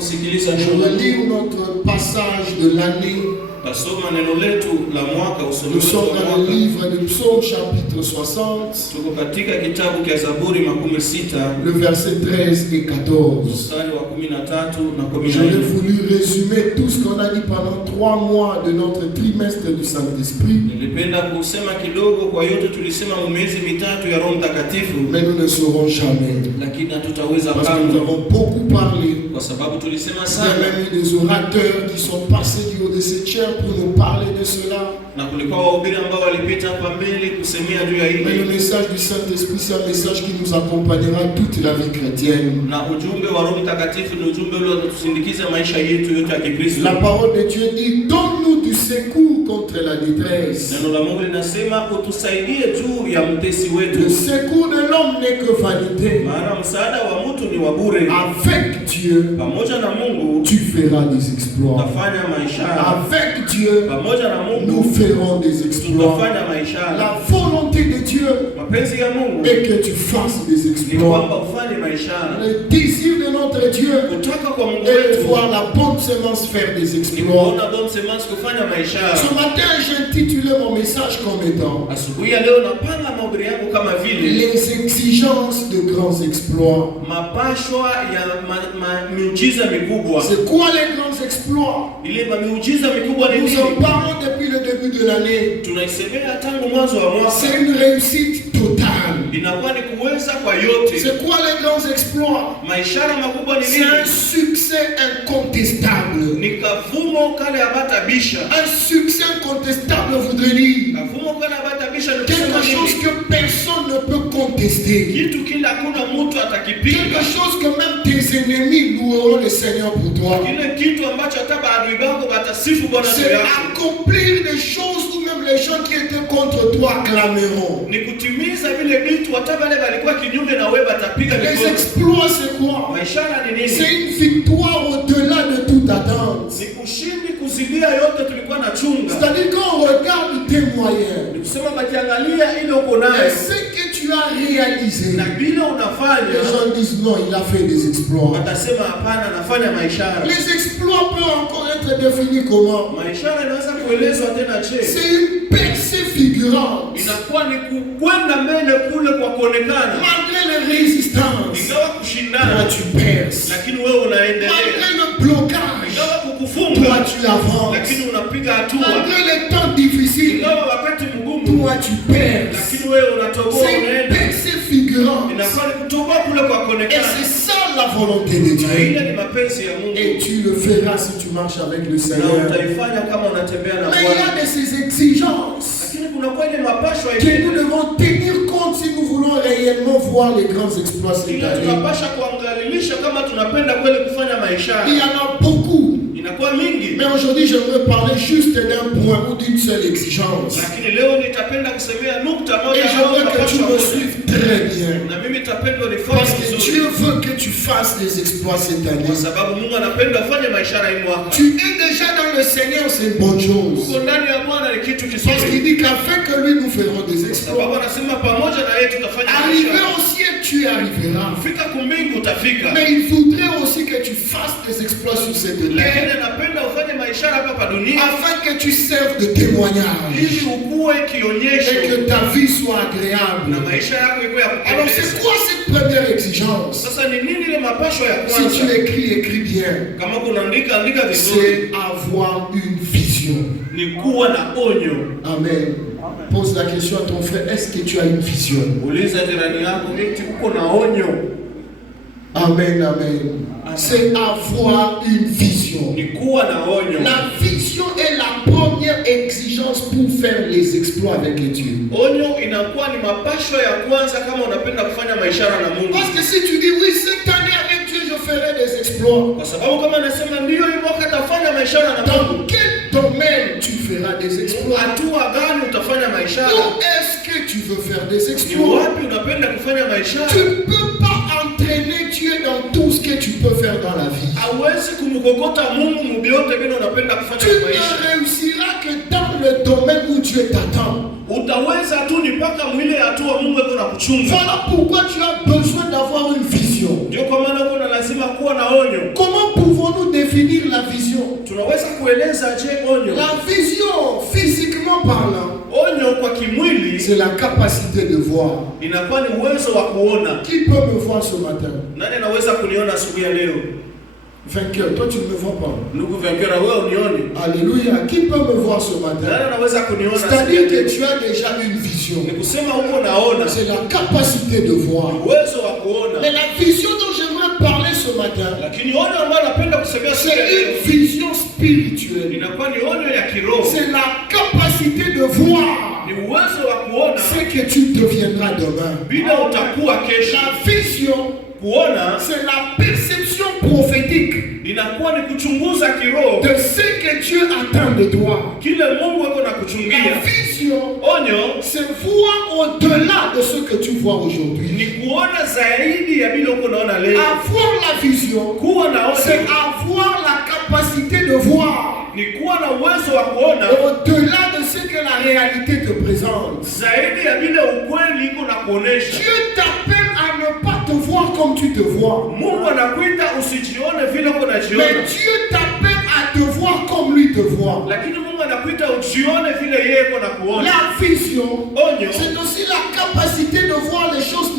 Je vais lire notre passage de l'année. Nous sommes dans le livre de Psaume chapitre 60, le verset 13 et 14. Je l'ai voulu résumer tout ce qu'on a dit pendant 3 mois de notre trimestre du Saint-Esprit. Mais nous ne saurons jamais. Parce que nous avons beaucoup parlé. Il y a même eu des orateurs qui sont passés du haut de cette chair pour nous parler de cela. Mais le message du Saint-Esprit, c'est un message qui nous accompagnera toute la vie chrétienne. La parole de Dieu dit: donne-nous du secours contre la détresse. Le secours de l'homme n'est que vanité. Avec Dieu, tu feras des exploits. Avec Dieu, nous ferons des exploits. La volonté de Dieu est que tu fasses des exploits. Le désir de notre Dieu est de voir la bonne semence faire des exploits. Ce matin, j'ai intitulé mon message comme étant les exigences de grands exploits. C'est quoi les grands exploits? Nous en parlons depuis le début de l'année. C'est une réussite totale. C'est quoi les grands exploits? C'est un succès incontestable. Un succès incontestable voudrait dire quelque chose que personne ne peut contester. Quelque chose que même tes ennemis loueront le Seigneur pour toi. C'est accomplir des choses où même les gens qui étaient contre toi clameront. Les exploits, c'est quoi? C'est une victoire au-delà de toute attente. C'est-à-dire quand on regarde tes moyens et ce que tu as réalisé, les gens disent non, il a fait des exploits. Les exploits peuvent encore être définis comment? C'est une percée figurante. Malgré les résistances, toi tu perces. Malgré le blocage, toi tu avances. Malgré les temps difficiles, toi tu perces. C'est une percée figurante. Et c'est ça la volonté de Dieu. Et tu le feras si tu marches avec le Seigneur. Mais il y a de ces exigences que nous devons tenir compte si nous voulons réellement voir les grands exploits cette année. Il y en a beaucoup. Mais aujourd'hui, j'aimerais parler juste d'un point ou d'une seule exigence. Et j'aimerais que tu me suives très bien. Parce que Dieu veut que tu fasses des exploits cette année. Tu es déjà dans le Seigneur, c'est une bonne chose. Parce qu'il dit qu'afin que lui nous ferons des exploits. Arriver au ciel, tu y arriveras. Mais il voudrait aussi que tu fasses des exploits sur cette terre. Afin que tu serves de témoignage et que ta vie soit agréable. Alors c'est quoi cette première exigence? Si tu écris, écris bien. C'est avoir une vision. Amen. Pose la question à ton frère, est-ce que tu as une vision? Amen, amen. C'est avoir une vision. La vision est la première exigence pour faire les exploits avec Dieu. Parce que si tu dis oui, cette année avec Dieu je ferai des exploits, dans quel domaine tu feras des exploits? Où est-ce que tu veux faire des exploits? Tu ne peux pas entraîner Dieu dans tout ce que tu peux faire dans la vie. Tu ne réussiras que dans le domaine où Dieu t'attend. Voilà pourquoi tu as besoin d'avoir une vision. Comment pouvons-nous c'est la capacité de voir. Inakuwa ni uwezo wa kuona. Qui peut me voir ce matin? Nani anaweza kuniona asubuhi ya leo? Vainqueur, toi tu ne me vois pas. Ndugu vainqueur, wewe unioni? Alléluia. Qui peut me voir ce matin? Nani anaweza kuniona? C'est-à-dire que tu as déjà une vision. Ni kusema huko naona. C'est la capacité de voir. Uwezo wa kuona. Mais la vision dont j'aimerais parler ce matin, lakini onyo ambalo napenda kusemea c'est une vision spirituelle. Inakuwa ni onyo ya kiroho. C'est la capacité de voir. Ni uwezo wa kuona. Ce que tu deviendras demain. Bila utakuwa kesho. La vision, kuona, c'est la perception prophétique. Inakuwa ni kuchunguza kiroho. De ce que Dieu attend de toi. Kile Mungu yuko na kuchungia. La vision, onyo, c'est voir au-delà de ce que tu vois aujourd'hui. Ni kuona zaidi ya vile uko naona leo. Avoir la vision, kuwa na onyo, c'est avoir la capacité de voir. Ni kuwa na uwezo wa kuona au-delà de ce que la réalité te présente. Zaidi ya vile ukweli iko na kuonesha. Dieu t'appelle à ne pas te voir comme tu te vois. Mungu anakuita usijione vile uko unajiona. Mais Dieu t'appelle à te voir comme lui te voit. Lakini Mungu anakuita ujione vile yeye iko na kuona. La vision, onyo, c'est aussi la capacité de voir les choses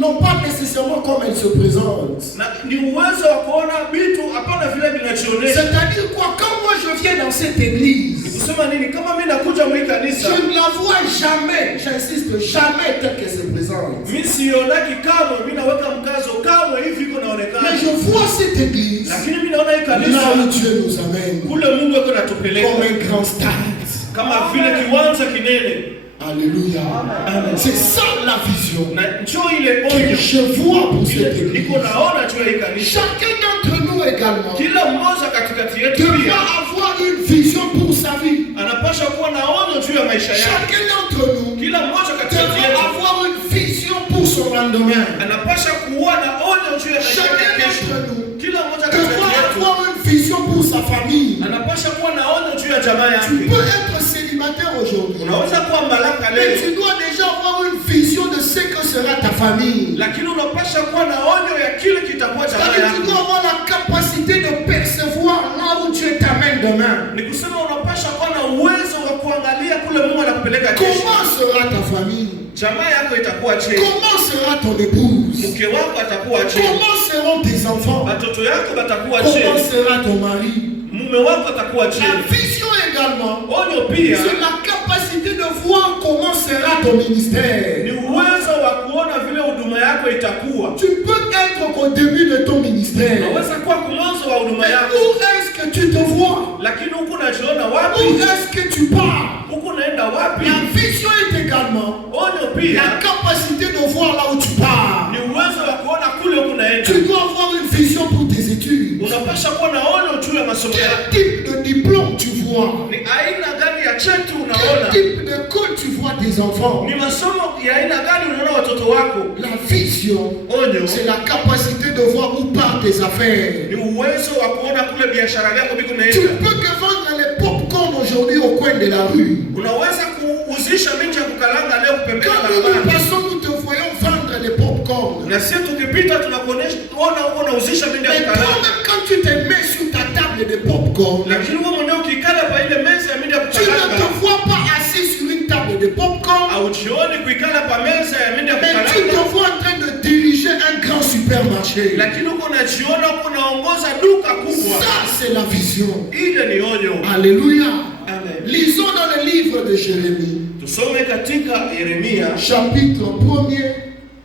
non pas nécessairement comme elles se présentent. Na ni uwezo wa kuona vitu hapana vile vinajionesha. C'est-à-dire quoi? Quand moi je viens dans cette église, ni kusema nini? Kama mimi nakuja mwa kanisa, je ne la vois jamais, j'insiste, jamais telle qu'elle se présente. Mimi sionaki kamwe, mimi naweka mkazo kamwe hivi iko naonekana. Mais je vois cette église, lakini mimi naona hii kanisa, là où Dieu nous amène, kule Mungu yuko anatupeleka comme un grand stade, kama vile kiwanja kinene. Alléluia. Amen. C'est ça la vision. Na njoo ile onyo je vois pour cette église. Niko naona juu ya kanisa. Chacun d'entre nous également, kila mmoja katikati yetu pia avoir une vision pour sa vie. Anapaswa kuwa na onyo juu ya maisha yake. Chacun d'entre nous, kila mmoja katikati yetu avoir une vision pour son lendemain. Anapaswa kuwa na onyo juu ya maisha yake kesho. Kila mmoja katikati yetu avoir une vision pour sa famille. Anapaswa kuwa na onyo juu ya jamaa yake. Tu peux être célibataire aujourd'hui. Unaweza kuwa malaka leo. Mais tu dois déjà avoir une vision de ce que sera ta famille. Lakini unapaswa kuwa na onyo ya kile kitakuwa jamaa yako. Tu dois avoir la capacité de percevoir là où Dieu t'amène demain. Ni kusema unapaswa kuwa na uwezo wa kuangalia kule Mungu anakupeleka kesho. Comment sera ta famille? Jamaa yako itakuwa je? Comment sera ton épouse? Mke wako atakuwa je? Comment seront tes enfants? Watoto yako watakuwa je? Comment sera ton mari? Mume wako atakuwa je? La vision également, onyo pia, c'est la capacité de voir comment sera ton ministère. Ni uwezo wa kuona vile huduma yako itakuwa. Tu peux être qu'au début de ton ministère. Unaweza kuwa mwanzo wa huduma yako. Où est-ce que tu te vois? Lakini huko unajiona wapi? Où est-ce que tu pars? Huko unaenda wapi? La vision est également onyo pia, la capacité de voir là où tu pars. Ni uwezo wa kuona kule huko unaenda. Tu dois avoir une vision pour tes études. Unapaswa kuwa na onyo juu ya masomo yako. Quel type de diplôme tu vois? Ni aina gani ya cheti unaona? Quel type de code tu vois tes enfants? Ni masomo ya aina gani unaona watoto wako? La vision, onyo, c'est la capacité de voir où partent tes affaires. Ni uwezo wa kuona kule biashara yako biko naenda. Tu peux que vendre les pop-corn aujourd'hui au coin de la rue. Unaweza kuuzisha minji ya kukalanga leo pembeni ya barabara. Quand nous passons, nous te voyons vendre des pop-corn. Na sisi tukipita tunakuonesha tuona huko unauzisha minji ya kukalanga. Mais quand tu te mets sur ta table de pop-corn, lakini wewe mwenyewe ukikala pa ile meza ya minji ya kukalanga, tu ne te vois pas assis sur une table de pop-corn. Au jioni kuikala pa meza ya minji ya kukalanga. Mais tu te vois en train de diriger un grand supermarché. Lakini uko unajiona uko unaongoza duka kubwa. Ça c'est la vision. Ile ni onyo. Alléluia. Amen. Lisons dans le livre de Jérémie. Tusome katika Yeremia chapitre 1er.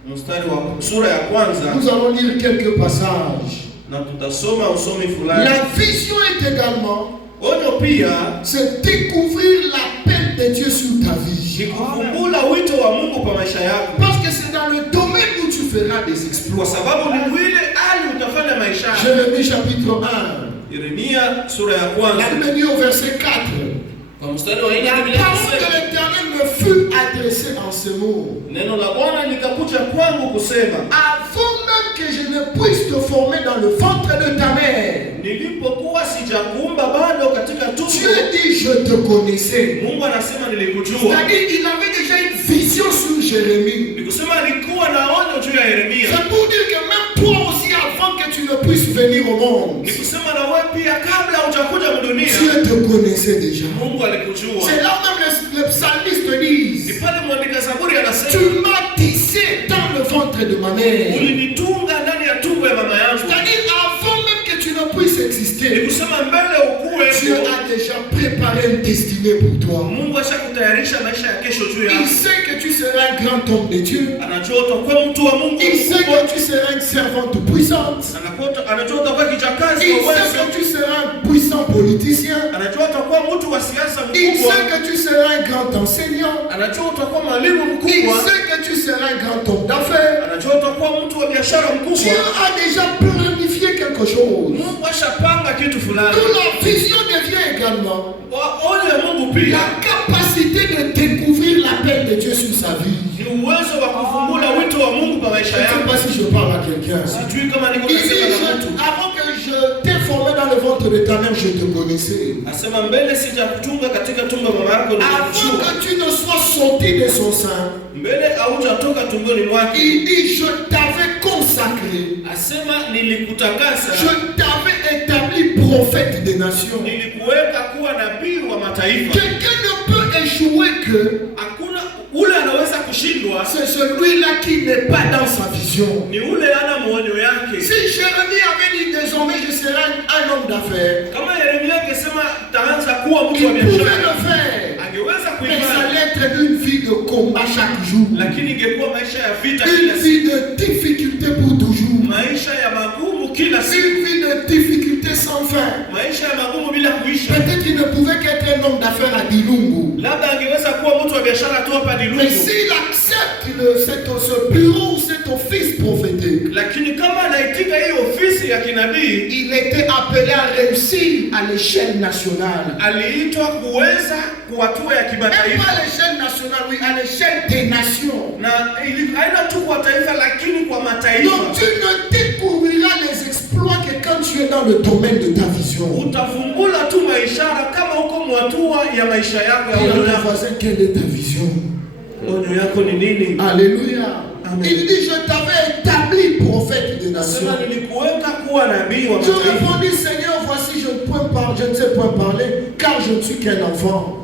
Mstari wa sura ya kwanza. Nous allons lire quelques passages. Na tutasoma usomi fulani. La vision est également onyo pia, c'est découvrir l'appel de Dieu sur ta vie. Ni kufumbula wito wa Mungu kwa maisha yako. Parce que c'est dans le domaine où tu feras des exploits. Kwa sababu ni mwile ali utafanya maisha. Jérémie chapitre 1. Yeremia sura ya kwanza. La Bible dit au verset 4. La parole de l'Éternel me fut adressée en ce mot. Neno la Bwana likakuja kwangu kusema, avant même que je ne puisse te former dans le ventre de ta mère, nilipokuwa sijakuumba bado katika tumbo, Dieu dit je te connaissais. Mungu anasema nilikujua. C'est-à-dire il avait déjà une vision sur Jérémie. Nikusema alikuwa na onyo juu ya Yeremia. C'est pour dire que même toi aussi avant que tu ne puisses venir au monde, nikusema na wewe pia kabla hujakuja dunia, Dieu te connaissait déjà. Mungu alikujua. C'est là même le psalmiste dit, ni pale mwandika Zaburi ressuscité, Nikusema mbele ukue, Dieu a déjà préparé une destinée pour toi. Mungu ashakutayarisha maisha ya kesho juu yako. Il sait que tu seras un grand homme de Dieu. Anajua utakuwa mtu wa Mungu. Il sait que tu seras une servante puissante. Anajua utakuwa kijakazi Il wa sait uwezo. que tu seras un puissant politicien. Anajua utakuwa mtu wa siasa Il mkubwa. sait que tu seras un grand enseignant. Anajua utakuwa mwalimu Il mkubwa. sait que tu seras un grand homme d'affaires. Anajua utakuwa mtu wa biashara Dieu mkubwa. a déjà planifié quelque chose. Mungu ashapanga kitu fulani. D'où la vision devient également Ole ya Mungu pia la capacité de découvrir l'appel de Dieu sur sa vie. ni uwezo wa kufungula wito wa Mungu kwa maisha Je ne sais yako. pas si je parle à quelqu'un. Sijui kama niko Il dit, nasema na mtu. avant que je t'ai formé dans le ventre de ta mère, je te connaissais. Asema mbele sijakutunga katika tumbo la mama yako Avant nilikujua. que tu ne sois sorti de son sein, Mbele haujatoka tumboni mwake. il dit, je t'avais consacré. Asema nilikutakasa. Je t'avais établi prophète des nations. Nilikuweka kuwa nabii wa mataifa. Quelqu'un ne peut échouer que Hakuna ule anaweza kushindwa, c'est celui-là qui n'est pas dans sa vision. ni ule ana maonyo yake. Si Jérémie avait dit désormais je serai un homme d'affaires, Kama Yeremia angesema taanza kuwa il mtu wa pouvait biashara, le faire. angeweza Mais ça kuifanya, allait être une vie de combat chaque jour. lakini ingekuwa maisha ya vita Une kila siku, vie de difficulté pour toujours. maisha ya magumu kila siku, Une vie de difficulté sans fin. maisha ya magumu bila kuisha. Peut-être qu'il ne pouvait qu'être un homme d'affaires à Dilungu. Labda angeweza kuwa mtu wa biashara tu hapa Mais Dilungu, s'il accepte ce bureau ou cet office prophétique, lakini kama anaitika hii ofisi ya kinabii, il était appelé à réussir à l'échelle nationale. aliitwa kuweza kuwatua ya Même kimataifa, pas à l'échelle nationale, oui, à l'échelle des nations. na haina tu kwa taifa, lakini kwa mataifa. Donc tu ne découvriras les exploits que quand tu es dans le domaine de ta vision. Utafumbula tu maishara kama uko mwatua ya maisha yako ya Et onyo ton yako. voisin, quelle est ta vision? Onyo yako ni nini? Alléluia. Amen. Il dit, je t'avais établi prophète des nations. Sema nilikuweka kuwa nabii wa Je mataifa. répondis, Seigneur, voici, je ne sais point parler, car je ne suis qu'un enfant.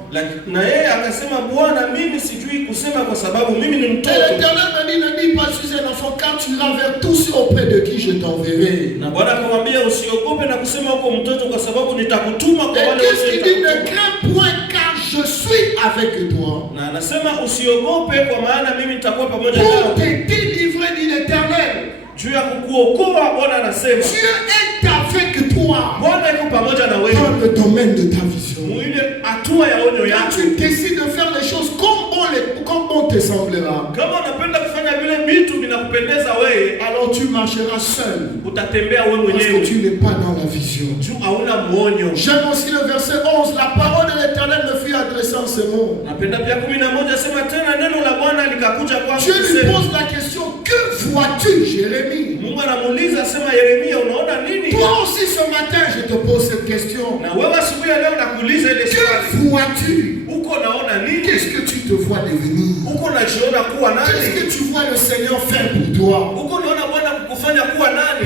Na yeye akasema, Bwana, mimi sijui kusema kwa sababu mimi ni Et mtoto. l'Éternel me dit, ne dis pas, je suis un enfant, car tu l'enverras tous ceux auprès de qui je t'enverrai. Na Bwana akamwambia usiogope na kusema uko mtoto kwa sababu nitakutuma kwa Et wale qu'est-ce wote qu'il dit? Ne nitakutuma. crains point, car je suis avec toi. Na anasema usiogope kwa maana mimi nitakuwa pamoja Pour nawe. te délivrer, dit l'Éternel. Juu ya kukuokoa Bwana anasema. Dieu est avec toi Bwana yuko pamoja na wewe. dans le domaine de ta vision. Mwile hatua ya onyo Quand yako. tu décides de faire les choses comme bon te semblera, Kama unapenda kufanya vile vitu vinakupendeza wewe, alors tu marcheras seul. utatembea wewe Parce mwenyewe. que tu n'es pas dans la vision. Juu hauna mwonyo. J'aime aussi le verset 11. La parole de l'Éternel me fut adressée en ce mot. Napenda pia 11 sema tena neno la Bwana likakuja kwangu Dieu lui kusema. pose la question, que vois-tu, Jérémie? Mungu anamuuliza sema Yeremia unaona nini? Toi aussi ce matin, je te pose cette question. Na wewe asubuhi ya leo nakuuliza ile Que swali. vois-tu? Uko naona nini? Qu'est-ce que tu te vois devenir? Uko najiona kuwa Qu'est-ce nani? que tu vois le Seigneur faire pour toi? Uko naona Bwana kukufanya kuwa nani?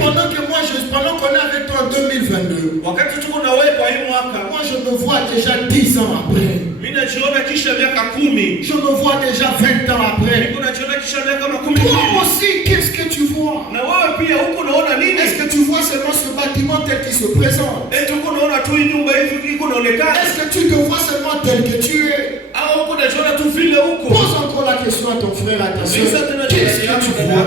Pendant qu'on est avec toi en 2022, Wakati tuko na wewe kwa hii mwaka, moi je me vois déjà 10 ans après. mimi najiona kisha miaka 10. Je me vois déjà 20 ans après. Niko najiona kisha miaka Toi 10. aussi, qu'est-ce que tu vois? Na wewe pia uko naona nini? Est-ce que tu vois seulement ce bâtiment tel qu'il se présente? Uko naona tu hii nyumba hivi iko naonekana? Est-ce que tu te vois seulement tel que tu es? Au uko najiona tu vile uko? Pose encore la question à ton frère, à ta soeur. Qu'est-ce que tu vois?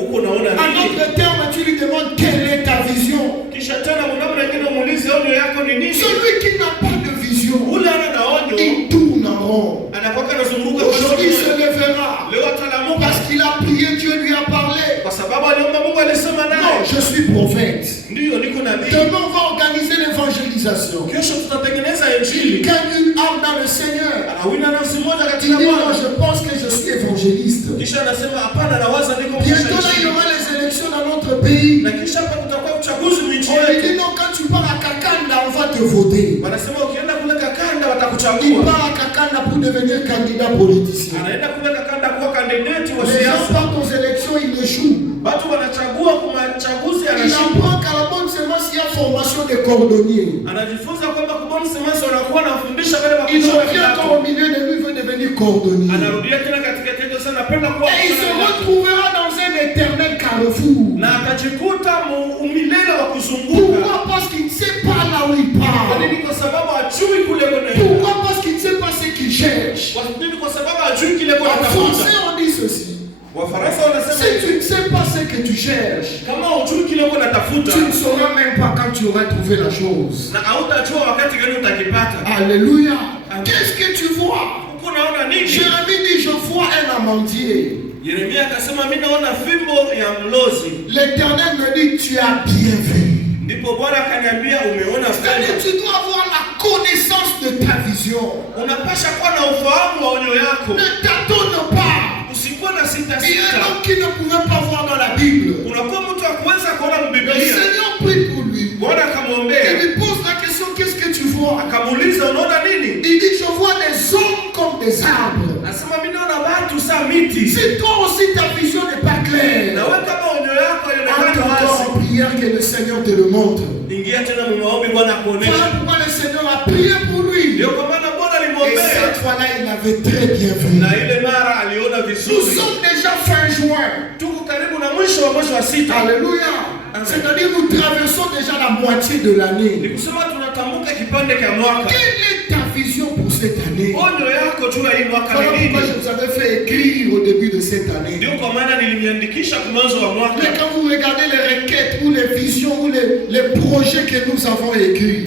Uko naona En nini? d'autres termes, tu lui demandes quelle est ta vision. Kisha tena mnamna nyingine muulize onyo yako ni nini? Celui qui n'a pas de vision, Ule ana na onyo, il tourne en rond. anakuwa anazunguka kwa Aujourd'hui, il se sababu lèvera leo atalamuka parce qu'il a prié, Dieu lui a parlé. kwa sababu aliomba Mungu alisema Non, naye. je suis prophète. Ndio niko nabii. Demain, on va organiser l'évangélisation. Kesho tutatengeneza injili. Gagne une âme dans le Seigneur. Anawina nafsi moja Il katika dit, non, Bwana. je pense que je suis évangéliste. Kisha anasema hapana, nawaza niko Bientôt, là, il y aura les élections dans notre pays. na kisha hapa kutakuwa uchaguzi nchi On lui dit, yetu. non, quand tu pars à Kakanda, on va te voter. Wanasema ukienda kule Kakanda Il watakuchagua. part à Kakanda pour devenir candidat politicien. Anaenda kule Kakanda kuwa kandidati wa Les gens siasa. partent aux élections, il échoue. Watu wanachagua kwa machaguzi, Il anashinda. apprend qu'à la bonne semence, il y a formation des cordonniers. Anajifunza kwamba kuboni semasa wanakuwa wanafundisha wale Il wakushona revient encore viatu. au milieu de lui, il veut devenir cordonnier. Anarudia tena katika tendo sana, napenda kuwa Et il se kushona viatu. retrouvera dans un éternel carrefour. Na atajikuta umilele wa kuzunguka. Pourquoi? Parce qu'il ne sait pas Tu ne sauras même pas quand tu auras trouvé la chose. Alléluia. Qu'est-ce que tu vois? Jérémie dit, je vois un amandier. L'Éternel me dit, tu as bien vu. Tu dois avoir la connaissance de ta vision. Ne t'attends pas. Il y a un homme qui ne pouvait pas voir dans la Bible. Le Seigneur prie pour lui. Il lui pose la question, qu'est-ce que tu vois? Il dit, je vois des hommes comme des arbres. Si toi aussi ta vision n'est pas claire, entre en prière que le Seigneur te le montre. Voilà pourquoi le Seigneur a prié pour lui. Et cette fois-là, il avait très bien vu. Nous sommes déjà fin juin. Alléluia. C'est-à-dire nous traversons déjà la moitié de l'année. Quelle est ta vision pour cette année? Voilà pourquoi je vous avais fait écrire au début de cette année. Mais quand vous regardez les requêtes ou les visions ou les projets que nous avons écrits,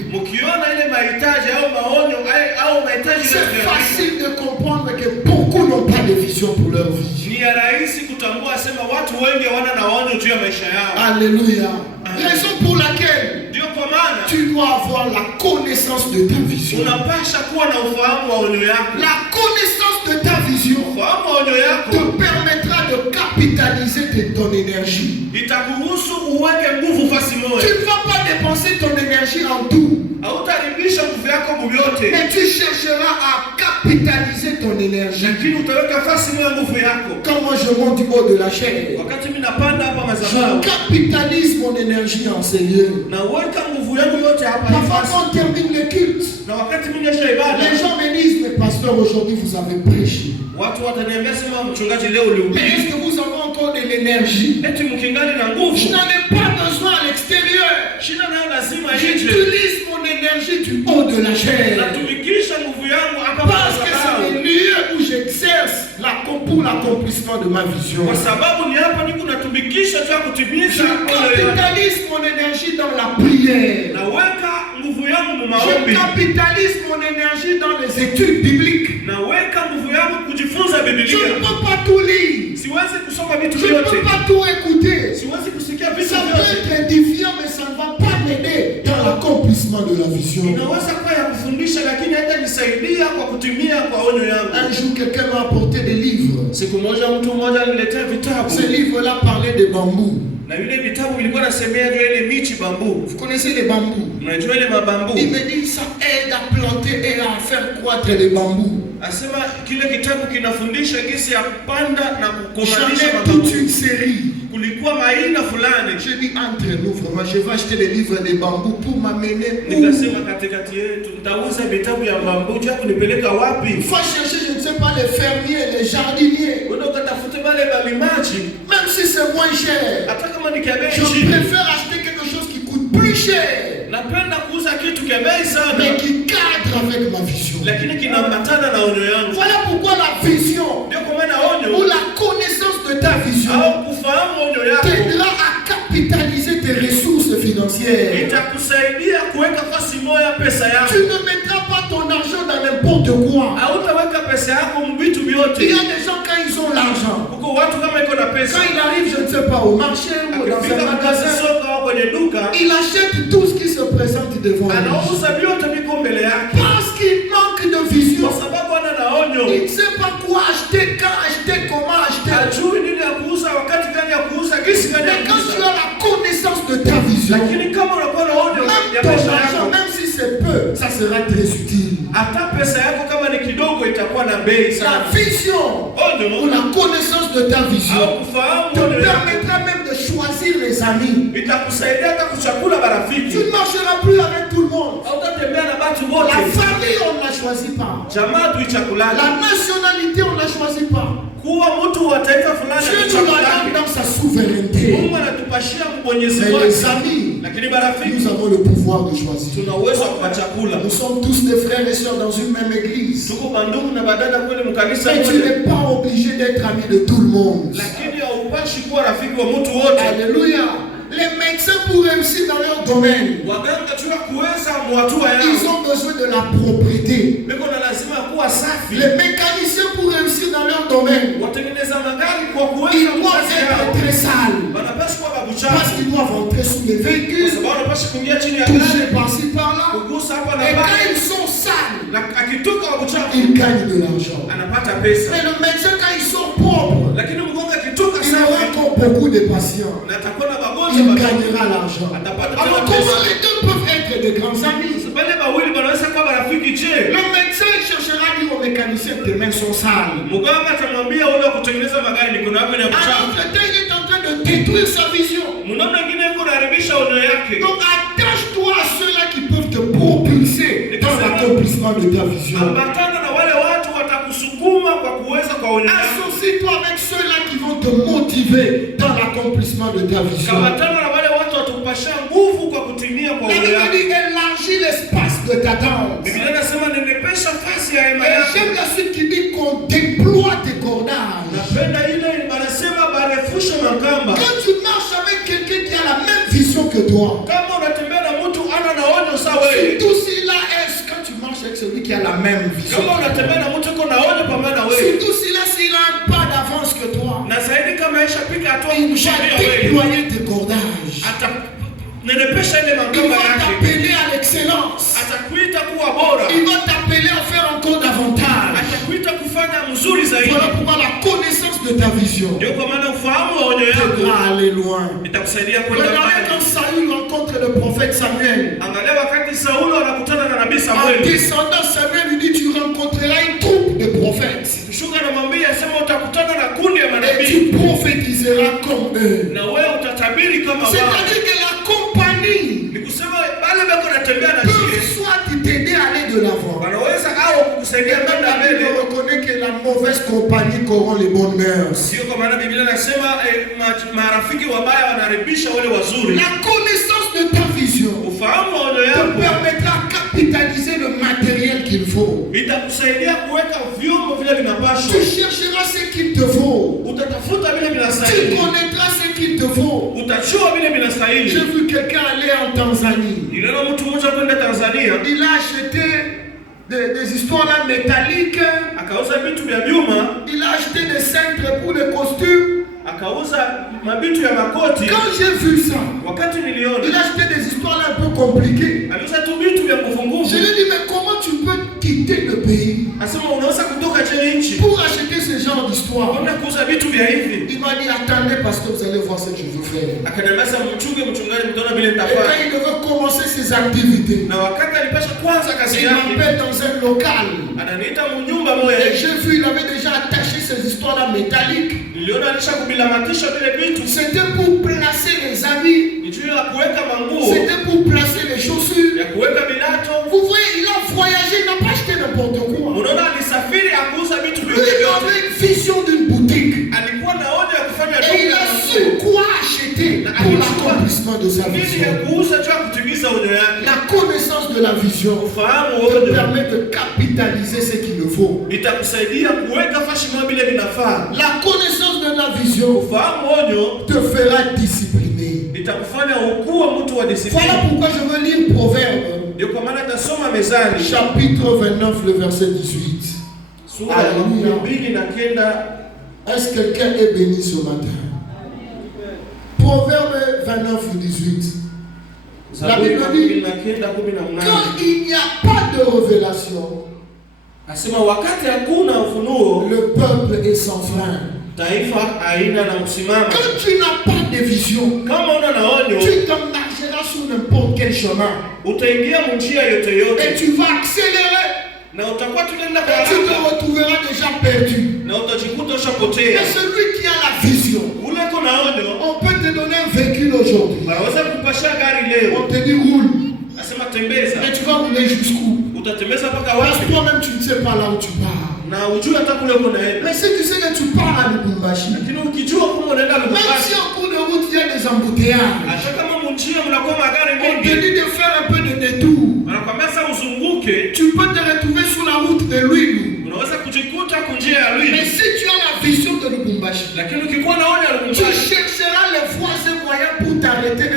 c'est facile de comprendre que beaucoup n'ont pas de vision pour leur vie. Alléluia. Raison pour laquelle tu dois avoir la connaissance de ta vision. La connaissance de ta vision te permettra de capitaliser ton énergie. Tu ne vas pas dépenser ton énergie en tout. Mais tu chercheras à capitaliser ton énergie. Quand moi je monte du haut de la chaîne, je capitalise mon énergie en ces lieux. Parfois quand on termine le culte, les gens me disent, mais pasteur, aujourd'hui vous avez prêché. Mais est-ce que vous avez encore de l'énergie? Je n'en ai pas besoin à l'extérieur. J'utilise mon énergie du haut de la chair. Parce que c'est le lieu où j'exerce pour l'accomplissement de ma vision. Je capitalise mon énergie dans la prière. Je capitalise mon énergie dans les études bibliques. Je ne peux pas tout lire. Je ne peux pas tout écouter. Ça peut être édifiant, mais ça ne va pas m'aider dans l'accomplissement de la vision. Un jour, quelqu'un m'a apporté des livres. Ces livres-là parlaient de bambou. Vous connaissez les bambous? Il me dit ça aide à planter et à faire croître les bambous. J'en ai toute une série. J'ai dit entre nous vraiment, je vais acheter des livres de bambou pour m'amener où? Il faut chercher, je ne sais pas, les fermiers, les jardiniers. Même si c'est moins cher, je préfère acheter quelque chose qui coûte plus cher, mais qui cadre avec ma vision. Voilà pourquoi la vision ou la connaissance de ta vision t'aidera à capitaliser tes ressources financières. Tu ne mettras pas ton argent dans n'importe quoi. Il y a des gens quand ils ont l'argent, quand il arrive, je ne sais pas, au marché ou dans un magasin, il achète tout ce qui se présente devant lui. Parce qu'il manque de vision. Il ne sait pas quoi acheter, quand acheter, comment acheter. Mais quand tu as la connaissance de ta vision, même ton argent, même si c'est peu, ça sera très utile. La vision ou la connaissance de ta vision te permettra même de choisir les amis. Tu ne marcheras plus avec tout le monde. La famille, on ne la choisit pas. La nationalité, on ne la choisit pas. Dieu nous la donne dans sa souveraineté. Mais les amis, nous avons le pouvoir de choisir. Nous sommes tous des frères et sœurs dans une même église. Mais tu n'es pas obligé d'être ami de tout le monde. Alléluia. Les médecins pour réussir dans leur domaine, ils ont besoin de la propriété. Les mécaniciens pour réussir dans leur domaine, ils doivent être très sales. Parce qu'ils doivent entrer sous les véhicules, toucher par-ci par-là. Et quand ils sont sales, ils gagnent de l'argent. Mais le médecin, quand ils sont propres, il aura encore beaucoup de patients. Il gagnera l'argent. Alors comment les deux peuvent être de grands amis? Le médecin cherchera à dire au mécanicien que tes mains sont sales. Alors il est en train de détruire sa vision. Donc attache-toi à ceux-là qui peuvent te propulser dans l'accomplissement de ta vision. Associe-toi avec ceux-là qui vont te motiver dans l'accomplissement de ta vision. Élargis l'espace de ta danse. Et j'aime la suite qui dit qu'on déploie tes cordages. Quand tu marches avec quelqu'un qui a la même vision que toi, surtout s'il a quand tu marches avec celui qui a la même vision, surtout s'il a un pas d'avance que toi, il va déployer tes cordages. Il va t'appeler à l'excellence. Il va t'appeler à faire encore davantage. Voilà pourquoi la connaissance de ta vision t'aidera à aller loin. Regardez quand Saül rencontre le prophète Samuel. En descendant, Samuel lui dit: tu rencontreras une troupe de prophètes. Et tu prophétiseras comme eux. C'est-à-dire que la compagnie peut soit t'aider à aller de l'avant. Mais même la Bible reconnaît que la mauvaise compagnie corrompt les bonnes mœurs. La connaissance de ta vision te permettra de capitaliser le matériel qu'il faut. Tu chercheras ce qu'il te faut. Tu connaîtras ce qu'il te faut. J'ai vu quelqu'un aller en Tanzanie. Il a acheté des histoires là métalliques. Il a acheté des cintres pour les costumes. Quand j'ai vu ça, il a acheté des histoires là un peu compliquées. Je lui ai dit: mais comment tu peux quitter le pays pour acheter ce genre d'histoire? Il m'a dit: attendez parce que vous allez voir ce que je veux faire. Et quand il devait commencer ses activités, il m'appelle dans un local. Et j'ai vu, il avait déjà attaché ces histoires là métalliques. C'était pour placer les habits. C'était pour placer les chaussures. Vous voyez, il a voyagé, il n'a pas acheté n'importe quoi. Lui, il avait une vision d'une boutique. Et il a su quoi acheter pour l'accomplissement de sa vision. La connaissance de la vision te permet de capitaliser ce qu'il nous faut. La connaissance de la vision te fera discipliner. Voilà pourquoi je veux lire Proverbe chapitre 29, le verset 18. Alléluia. Est-ce que quelqu'un est béni ce matin? Proverbe 29, 18. La Bible dit: quand il n'y a pas de révélation, le peuple est sans frein. Quand tu n'as pas de vision, tu t'embarqueras sur n'importe quel chemin. Et tu vas accélérer. Et tu te retrouveras déjà perdu. Mais celui qui a la vision, on peut te donner un véhicule aujourd'hui. On te dit roule. Mais tu vas rouler jusqu'où? Parce que toi-même tu ne sais pas là où tu pars. Mais si tu sais que tu pars à Lubumbashi, même si en cours de route il y a des embouteillages, on te dit de faire un peu de détour. Tu peux te retrouver sur la route de Lwilu. Mais si tu as la vision de Lubumbashi, tu chercheras les voies et moyens pour t'arrêter un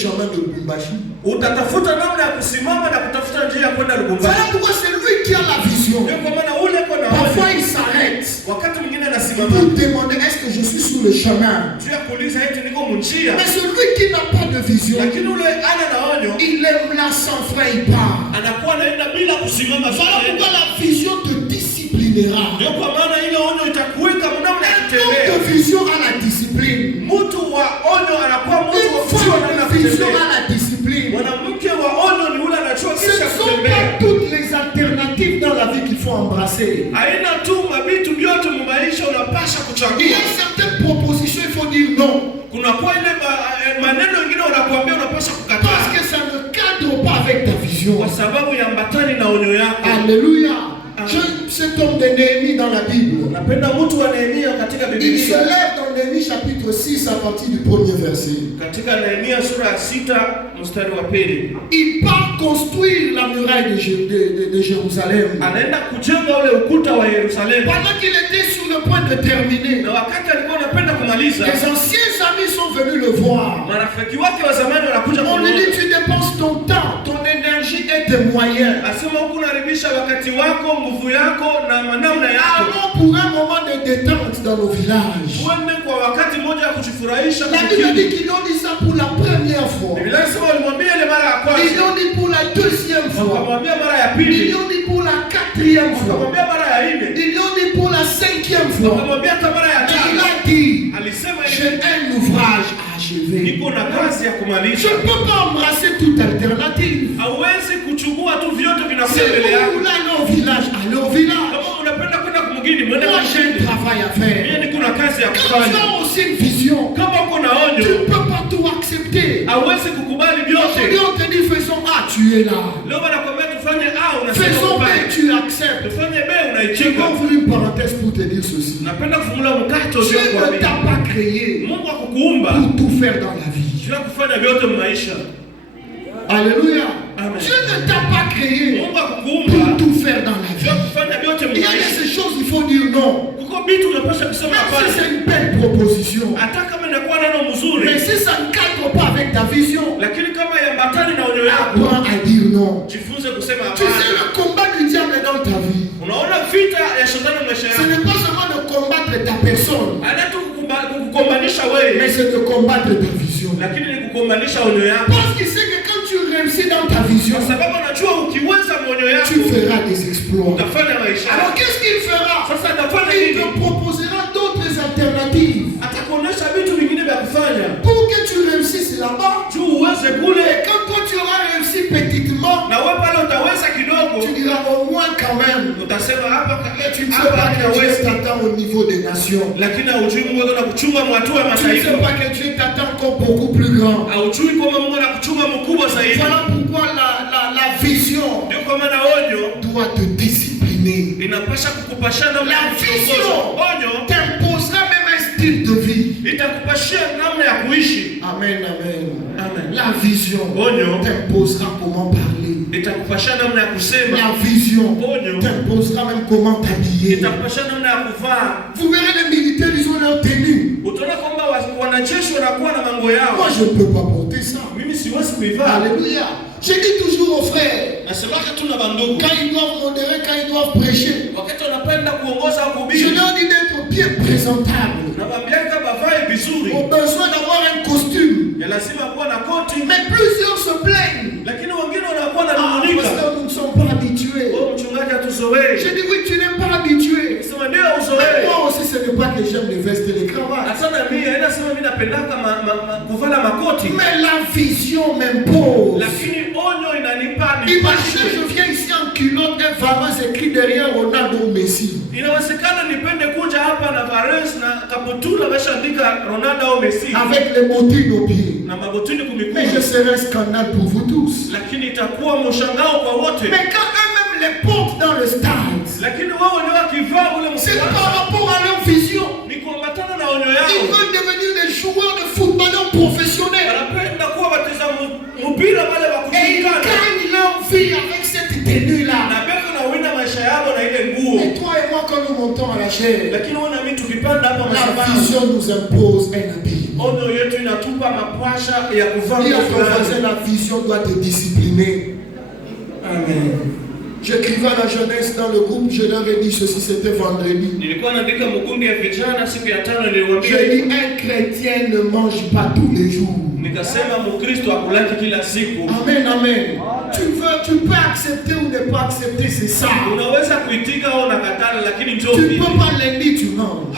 chemin de Lubumbashi. Utatafuta namna ya kusimama na kutafuta njia ya kwenda Lubumbashi. Voilà pourquoi c'est lui qui a la vision. Ndio kwa maana ule kuna parfois il s'arrête. Wakati mwingine Il anasimama. peut demander est-ce que je suis sur le chemin. Tu as kuuliza eti niko munjia. Mais celui qui n'a pas de vision, Lakini ule ana na onyo. il aime la sans frein, il part. Anakuwa anaenda bila kusimama. Voilà pourquoi la vision te disciplinera. Ndio kwa maana ile onyo itakuweka mnamna ya kutembea. Un homme de vision a la discipline. Mtu wa onyo anakuwa mtu wa Une femme de vision kutembea. a la discipline. Mwanamke wa onyo ni ule anachua Ce kisha ne sont kutembea. pas toutes les alternatives dans la vie qu'il faut embrasser. Haina tu mabitu vyote mumaisha unapasha Il y kuchagua. a certaines propositions, il faut dire non. Kuna kwa ile maneno mengine unakuambia unapasha Parce kukataa. que ça ne cadre pas avec ta vision. Kwa sababu ya mbatani na onyo yako. Alléluia. Cet homme de Néhémie dans la Bible, Napenda mtu wa Nehemia katika il se Biblia. lève dans Néhémie chapitre 6 à partir du premier verset. Katika Nehemia sura ya 6 mstari wa pili. Il part construire la muraille de Jérusalem. Anaenda kujenga ule ukuta wa Yerusalemu. Pendant qu'il était sur le point de terminer, Na wakati alikuwa anapenda kumaliza, les anciens amis sont venus le voir. marafiki wake wa zamani wanakuja On lui dit, kumwona. tu dépenses ton temps, ton énergie et tes moyens. Asema huku unaribisha wakati wako, nguvu yako na namna yako. Allons pour un moment de détente dans nos villages. Uende kwa wakati mmoja ya kujifurahisha. La Bible dit qu'ils ont dit ça pour la première fois. Biblia inasema walimwambia ile mara ya Ils kwanza, l'ont dit pour la deuxième fois. wakamwambia mara ya Ils pili, l'ont dit pour la quatrième fois. wakamwambia mara ya nne, Ils l'ont dit pour la cinquième fois. wakamwambia hata mara ya Et il tano. a dit, Alisema j'ai un ouvrage à achever. niko na kazi ya Je kumaliza. ne peux pas embrasser toute alternative. Hauwezi kuchukua tu vyote Si vinakuja mbele vous yako. voulez aller au village, allez au village. Kama unapenda kwenda kumgini, mwende Moi, j'ai un mashine. travail à faire. Mimi niko na kazi ya Quand tu kufanya. as aussi une vision, Kama uko na tu onyo, ne peux pas tout accepter. hauwezi kukubali Aujourd'hui, vyote. on te dit faisons A, tu es là. Leo wanakwambia tufanye A, unasema Faisons B, kubali. tu acceptes. Tufanye B, Je vais unaicheka. ouvrir une parenthèse pour te dire ceci. Napenda kufungula mkato Dieu sio ne kuamini. t'a pas créé Mungu akukuumba pour tout faire dans la vie. sio kufanya vyote maisha. Alléluia. Amen. Dieu ne t'a pas créé Mungu pour akukuumba tout faire dans la sio vie. kufanya vyote Il y a maisha. des choses, il faut dire non. Kuko vitu unapaswa kusema Même si hapana. c'est une belle proposition. Hata kama inakuwa neno mzuri, Mais si ça ne cadre pas avec ta vision, lakini kama yambatani na onyo yako, apprends à dire non. jifunze kusema Tu sais, hapana. le combat du diable dans ta vie, Unaona vita ya shetani maisha ce yako. n'est pas seulement de combattre ta personne, Anatu kukukombanisha wewe, mais c'est de combattre ta vision. lakini ni kukombanisha onyo yako. Parce qu'il sait que quand tu réussis dans ta vision, Kwa sababu anajua ukiweza onyo yako, tu feras des exploits. utafanya maisha. Alors qu'est-ce qu'il fera? Sasa atafanya Il nini? te proposera d'autres alternatives Atakuonesha vitu vingine vya kufanya. pour que tu réussisses là-bas. Tu uweze kule, Et quand toi tu auras réussi petitement, na wewe pale utaweza kidogo, tu diras au moins quand même. utasema hapa Mais tu ne sais pas que Dieu t'attend au niveau des nations. lakini haujui Mungu ana kuchunga hatua ya Tu ne sais mataifa. pas que Dieu t'attend encore beaucoup plus grand. Haujui kama Mungu anakuchunga mkubwa zaidi. Voilà pourquoi la vision Ndio kwa maana onyo doit te discipliner. inapasha kukupashia namna ya La kuongoza. vision Onyo t'imposera même un style de vie. itakupashia namna ya kuishi. Amen, amen. Amen. La vision Onyo t'imposera comment parler. itakupashia namna ya kusema. La vision Onyo t'imposera même comment t'habiller. itakupashia namna ya kuvaa. Vous verrez les militaires, ils ont leur tenue. Utaona kwamba wanajeshi wanakuwa na mango yao. Moi, je ne peux pas porter ça. Mimi siwezi kuivaa. Alléluia. Je dis toujours aux frères, Nasemaka tu na bandugu, quand ils doivent modérer, quand ils doivent prêcher, wakati wanapenda kuongoza au je kuhubiri, leur dis d'être bien présentable. nawaambiaka bavae vizuri. Ont besoin d'avoir un costume. Ya lazima kuwa na koti, Mais plusieurs se plaignent. lakini wengine wanakuwa na Ah, nung'unika. parce que nous ne sommes pas habitués. Oh, mchungaji atuzoee. Je dis oui, tu n'es pas habitué. Sema ndio Mais uzoee. moi aussi, ce n'est pas que j'aime les vestes et les cravates. Hata na mimi haina sema mimi napendaka kuvala makoti. Mais la vision m'impose. Lakini onyo inanipa Imaginez, je viens ici en culotte, un vareuse écrit derrière Ronaldo Messi. Inawezekana nipende kuja hapa na vares na kaputula wameshaandika Ronaldo au Messi Avec les bottines aux pieds. na magotini Mais je kumikuu, serai un scandale pour vous tous. lakini itakuwa mshangao kwa wote. Mais quand eux-mêmes les portent dans le stade, Lakini wao ndio wakivaa ule c'est par mfano rapport à leur vision. ni kuambatana na onyo Ils yao. veulent devenir des joueurs de footballeurs professionnels. Wanapenda kuwa wateza mpira wale wa Et ils kushindana. gagnent leur vie avec cette tenue-là. Na beko na wina maisha yao na ile nguo. Et toi et moi, quand nous montons à la chair, Lakini wana mimi tukipanda hapa la mashambani, vision nous impose un habit. Onyo yetu inatupa mapasha ya kuvaa. Dis à ton voisin, la vision doit te discipliner. Amen. J'écrivais à la jeunesse dans le groupe, je leur ai dit ceci, c'était vendredi. J'ai dit, un chrétien ne mange pas tous les jours. Amen, amen. Tu peux accepter ou ne pas accepter, c'est ça. Tu ne peux pas lundi, tu manges.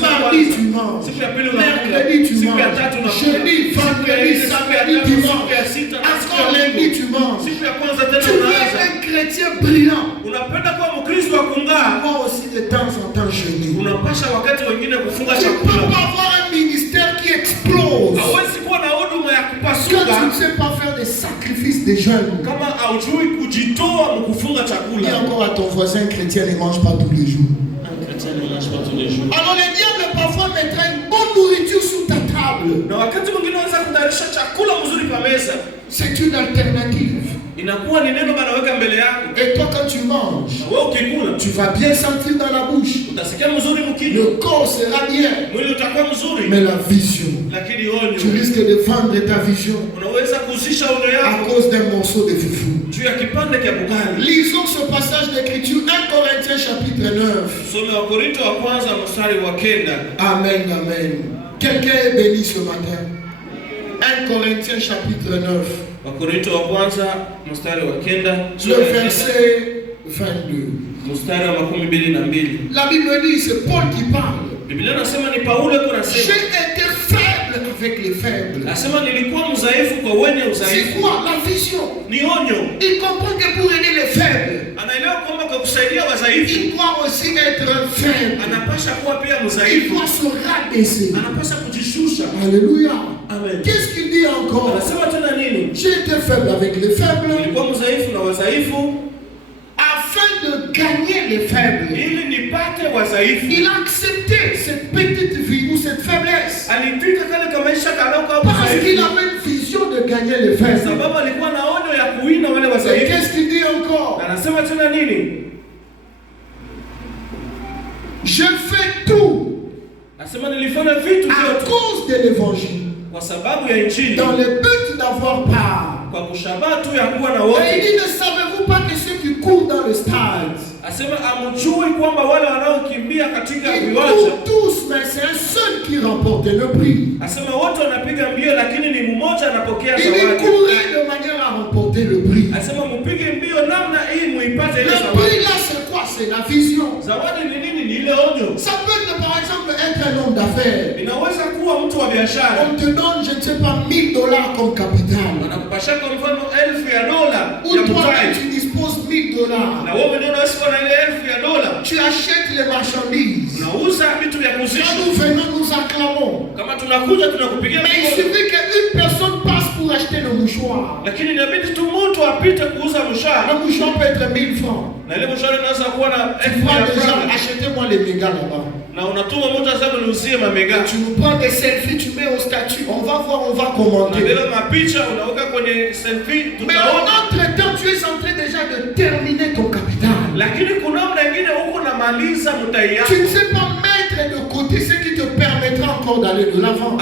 Mardi, tu manges. Mercredi, tu manges. Jeudi, vendredi, samedi, dimanche. Encore lundi, tu manges. Tu es un chrétien brillant. Moi aussi de temps en temps jeûner. Tu ne peux pas avoir un ministère qui explose quand tu ne sais pas faire des sacrifices de jeûne. Dis encore à ton voisin, chrétien ne mange pas tous les jours. Alors le diable parfois mettra une bonne nourriture sous ta table. C'est une alternative. Et toi quand tu manges, tu vas bien sentir dans la bouche. Le corps sera bien. Mais la vision, tu risques de vendre ta vision à cause d'un morceau de foufou. Lisons ce passage d'écriture, 1 Corinthiens chapitre 9. Amen, amen. Quelqu'un est béni ce matin. 1 Corinthiens chapitre 9. Le verset 22. La Bible dit, c'est Paul qui parle. J'ai été faible avec les faibles. C'est quoi la vision? Il comprend que pour aider les faibles, il doit aussi être faible. Il doit se rabaisser. Alléluia. Qu'est-ce qu'il dit encore? J'ai été faible avec les faibles afin de gagner les faibles. Il a accepté cette petite vie ou cette faiblesse parce qu'il avait une vision de gagner les faibles. Et qu'est-ce qu'il dit encore? Je fais tout à cause de l'évangile, dans le but d'avoir part. Et il dit, ne savez-vous pas que ceux qui courent dans le stade, ils courent tous, mais c'est un seul qui remporte le prix. Il courait de manière à remporter le prix. Le prix là c'est quoi? C'est la vision. Ça peut être par exemple être un homme d'affaires. On te donne, je ne sais pas, $1000 comme capital. Ou toi tu disposes $1000. Tu achètes les marchandises. Quand nous venons, nous acclamons. Mais il suffit qu'une personne passe pour acheter le mouchoir. Le mouchoir peut être 1000 francs. Achetez-moi les mégas là-bas. Tu nous prends des selfies, tu mets au statut. On va voir, on va commenter. Mais en entre-temps, tu es en train déjà de terminer ton capital. Tu ne sais pas mettre de côté ce qui te permettra encore d'aller de l'avant.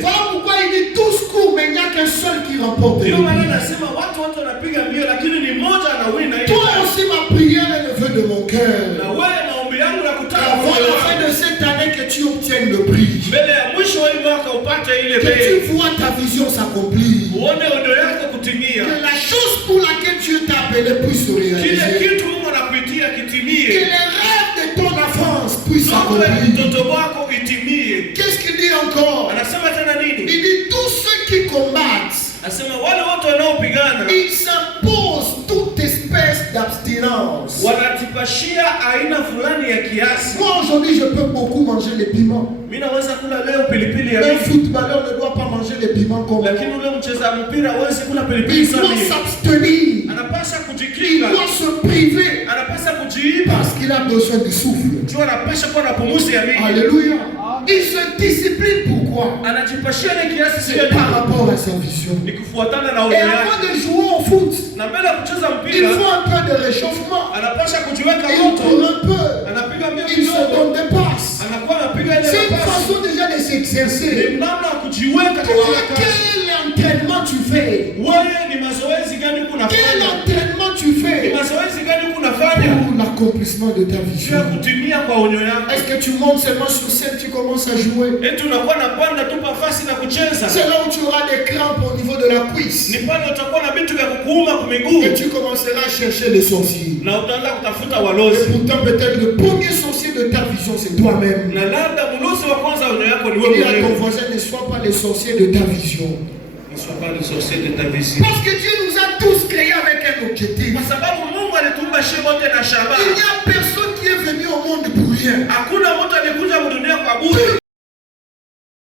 Voilà pourquoi il dit tous courent, mais il n'y a qu'un seul qui remporte. Toi aussi, ma prière est le vœu de mon cœur. Avant la fin de cette année, que tu obtiennes le prix. Que tu vois ta vision s'accomplir. Que la chose pour laquelle Dieu t'a appelé puisse se réaliser. Que les rêves de ton enfance puissent s'accomplir. Qu'est-ce qu'il dit encore? Il dit tous ceux qui combattent, ils s'imposent toute espèce d'abstinence. Moi aujourd'hui je peux beaucoup manger les piments. Un footballeur ne doit pas manger les piments comme il doit s'abstenir. Il doit se priver parce qu'il a besoin de souffle. Alléluia. Il se discipline. Pourquoi? C'est par rapport à sa vision. Et avant de jouer au foot, il faut un peu de réchauffement. Il court un peu. Il se donne des passes. C'est une façon déjà de s'exercer. Quel entraînement tu fais? Quel entraînement tu fais pour l'accomplissement de ta vision? Est-ce que tu montes seulement sur scène, tu commences à jouer? C'est là où tu auras des crampes au niveau de la cuisse. Et tu commenceras à chercher les sorciers. Et pourtant peut-être le premier sorcier de ta vision c'est toi-même. Dis à ton voisin, ne sois pas le sorcier de ta vision. Ne sois pas le sorcier de ta vision. Parce que Dieu nous a tous créés avec un objectif. Il n'y a personne qui est venu au monde pour rien.